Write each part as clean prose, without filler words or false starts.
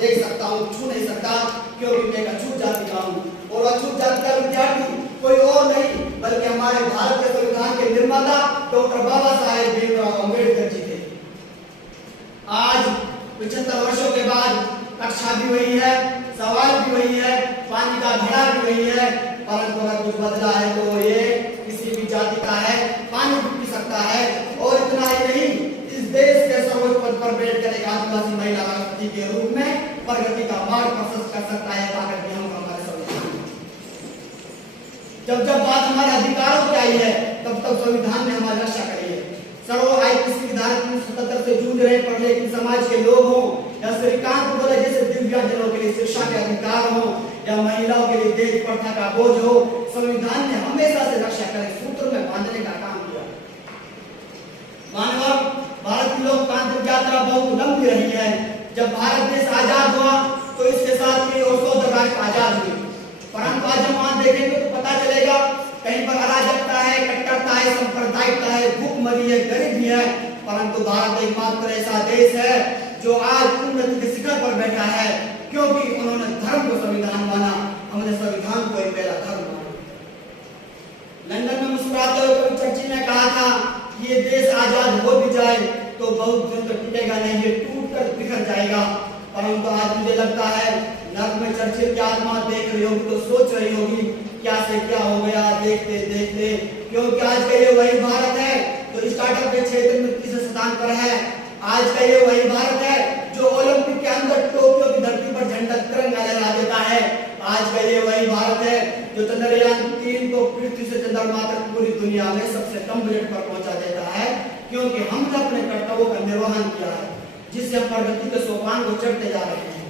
देख सकता हूँ, छू नहीं सकता, क्योंकि मैं एक अछूत जाति का हूँ। और अछूत जाति का विद्यार्थी कोई और नहीं बल्कि हमारे भारत के संविधान के निर्माता डॉक्टर बाबा साहेब भीमराव अम्बेडकर जी थे। आज 75 वर्षों के बाद कक्षा भी वही है, सवाल भी वही है, पानी का घड़ा भी वही है, परंतु अगर कुछ बदला है तो ये किसी भी जाति का है, पानी भी पी सकता है। और इतना ही नहीं, इस देश के सर्वोच्च पद पर बैठकर एक आदिवासी महिला राष्ट्रपति के रूप में प्रगति का मार्ग प्रशस्त कर सकता है। ताकत भी हम हमारे संविधान। जब जब बात हमारे अधिकारों की आई है तब तब संविधान ने हमारी रक्षा करी है। सड़ो आए किसी विधायक 77 से जूझ रहे पढ़े लिखे समाज के लोग हों या श्रीकांत बोले जैसे दिव्यांगजनों के लिए शिक्षा के अधिकार हो या महिलाओं के लिए देश प्रथा का बोझ हो, संविधान ने हमेशा से रक्षा करे सूत्र में बांधने का काम किया। मानव भारत की लोकतांत्रिक यात्रा बहुत लंबी रही है। जब भारत देश आजाद हुआ तो इसके साथ ही और 100 राष्ट्र आजाद हुए, परंतु आज हम वहां देखेंगे तो पता चलेगा कहीं पर अराजकता है, कट्टरता है, सांप्रदायिकता है, भूखमरी है, गरीबी है। परंतु भारत एकमात्र ऐसा देश है जो आज उन्नति के शिखर पर बैठा है, क्योंकि उन्होंने धर्म को संविधान माना। हमने संविधान को एक पहला धर्म माना। लंदन में मुस्कुराते हुए कवि चर्चिल ने कहा था कि ये देश आजाद हो भी जाए तो बहुत दिन तक टिकेगा नहीं, ये टूट कर बिखर जाएगा। परंतु आज मुझे लगता है नर्क में चर्चिल की आत्मा देख रही होगी तो सोच रही होगी क्या से क्या हो गया देखते देखते, क्योंकि आज का ये वही भारत है तो स्टार्टअप के क्षेत्र में तीसरे स्थान पर है। आज का ये वही भारत है जो ओलंपिक के अंदर टोक्यो की धरती पर झंडा तिरंगा लहरा देता है। आज का ये वही भारत है जो चंद्रयान 3 को पृथ्वी से चंद्रमा तक पूरी दुनिया में सबसे कम बजट पर पहुंचा देता है, क्योंकि हमने अपने कर्तव्यों का निर्वहन किया है, जिससे हम प्रगति के सोपान को चढ़ते जा रहे हैं।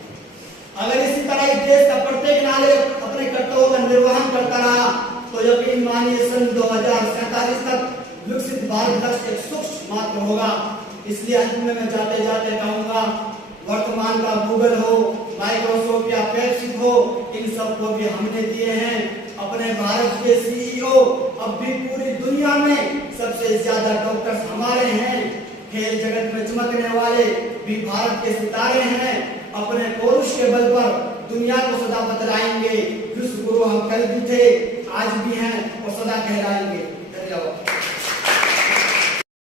अगर इसी तरह इस देश का प्रत्येक नागरिक अपने कर्तव्यों का निर्वहन करता रहा तो यकीन मानिए सन 2047 तक विकसित भारत लक्ष्य एक सूक्ष्म मात्र होगा। इसलिए अंत में मैं जाते जाते कहूंगा, वर्तमान का गूगल हो, माइक्रोसॉफ्ट या पेप्सी हो, इन सबको भी हमने दिए हैं। अपने भारत के सीईओ अब भी पूरी दुनिया में सबसे ज्यादा डॉक्टर्स हमारे हैं। खेल जगत में चमकने वाले भी भारत के सितारे हैं। अपने पौरुष के बल पर दुनिया को सदा बतलाएंगे, विश्व गुरु हम कल भी थे, आज भी हैं और सदा कहलाएंगे। धन्यवाद।